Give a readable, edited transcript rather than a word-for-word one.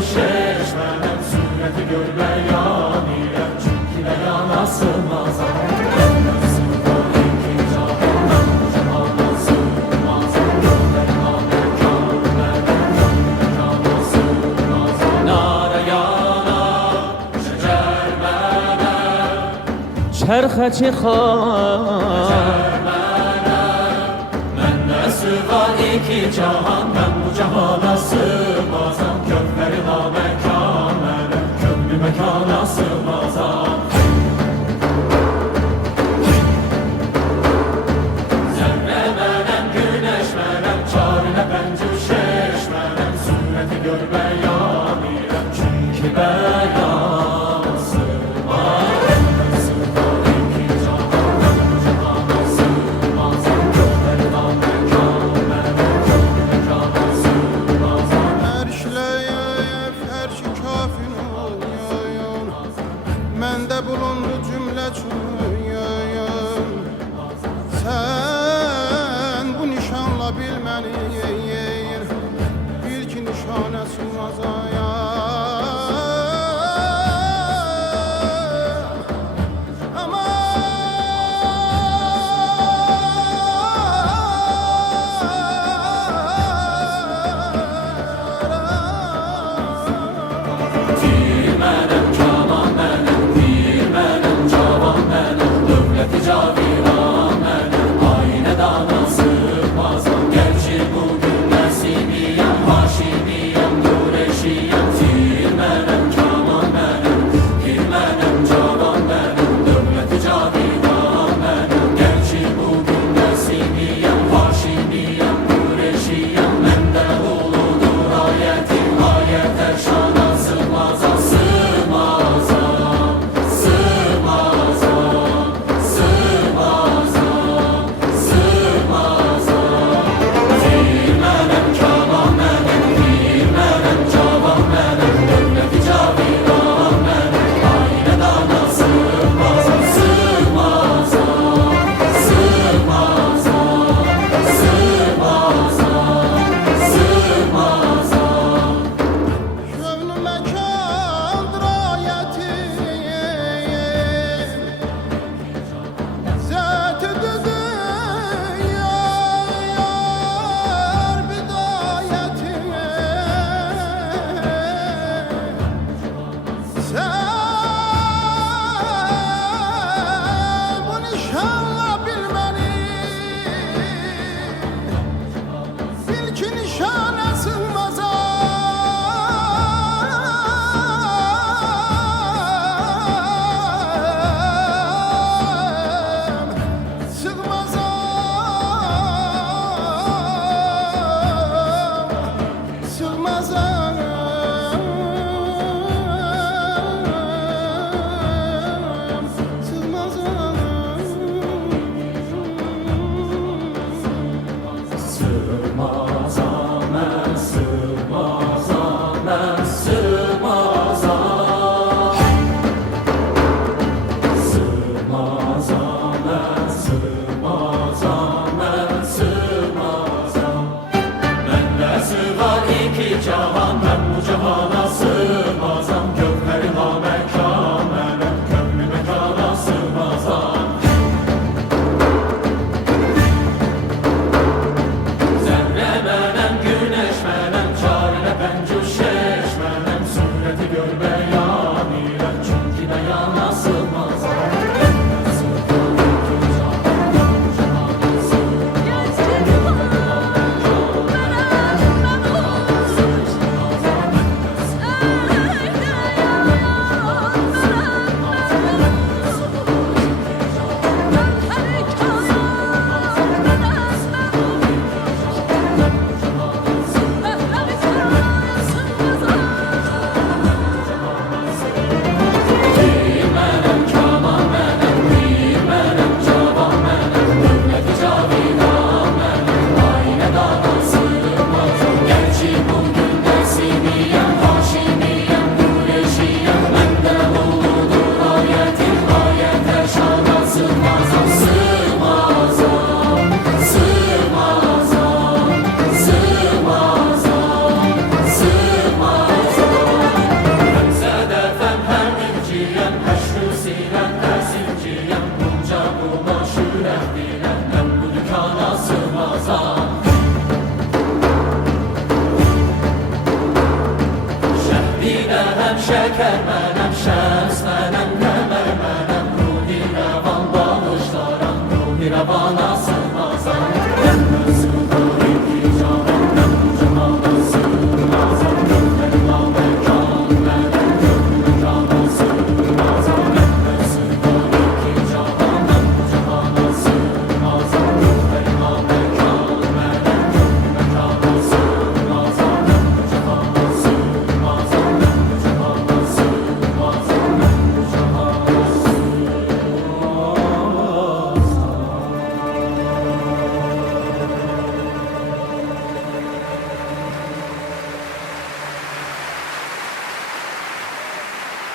şeşmenem sureti görmeyan ile çünkü de yana sığmazam. Çerxe çıxar Məndə sığar iki cahan, mən bu cahana sığmazam. Kökləri da məkan mənəm, köklü məkana sığmazam. Zərrə mənəm, günəş mənəm, çarına bəncü şeş mənəm. Surəti görməyan irəm, çünki bəyan sığmaz. Məndə bulundu cümlə çürüyüm. Sən bu nişanla bil məni, bil ki nişanə sığmazayam. Caviran mənim, aynə dana sığmazam. Gerçi bugün Nəsimiyəm, Haşimiyəm, Nureşiyəm. Tir mənəm, kaman mənim, pir mənəm, cavan mənim, dövləti caviran mənim. Gerçi bugün Nəsimiyəm, Haşimiyəm, Nureşiyəm. Məndə uludur ayətim, ayətə şana sığmazam, sığmazam, sığmazam. Sığmaz.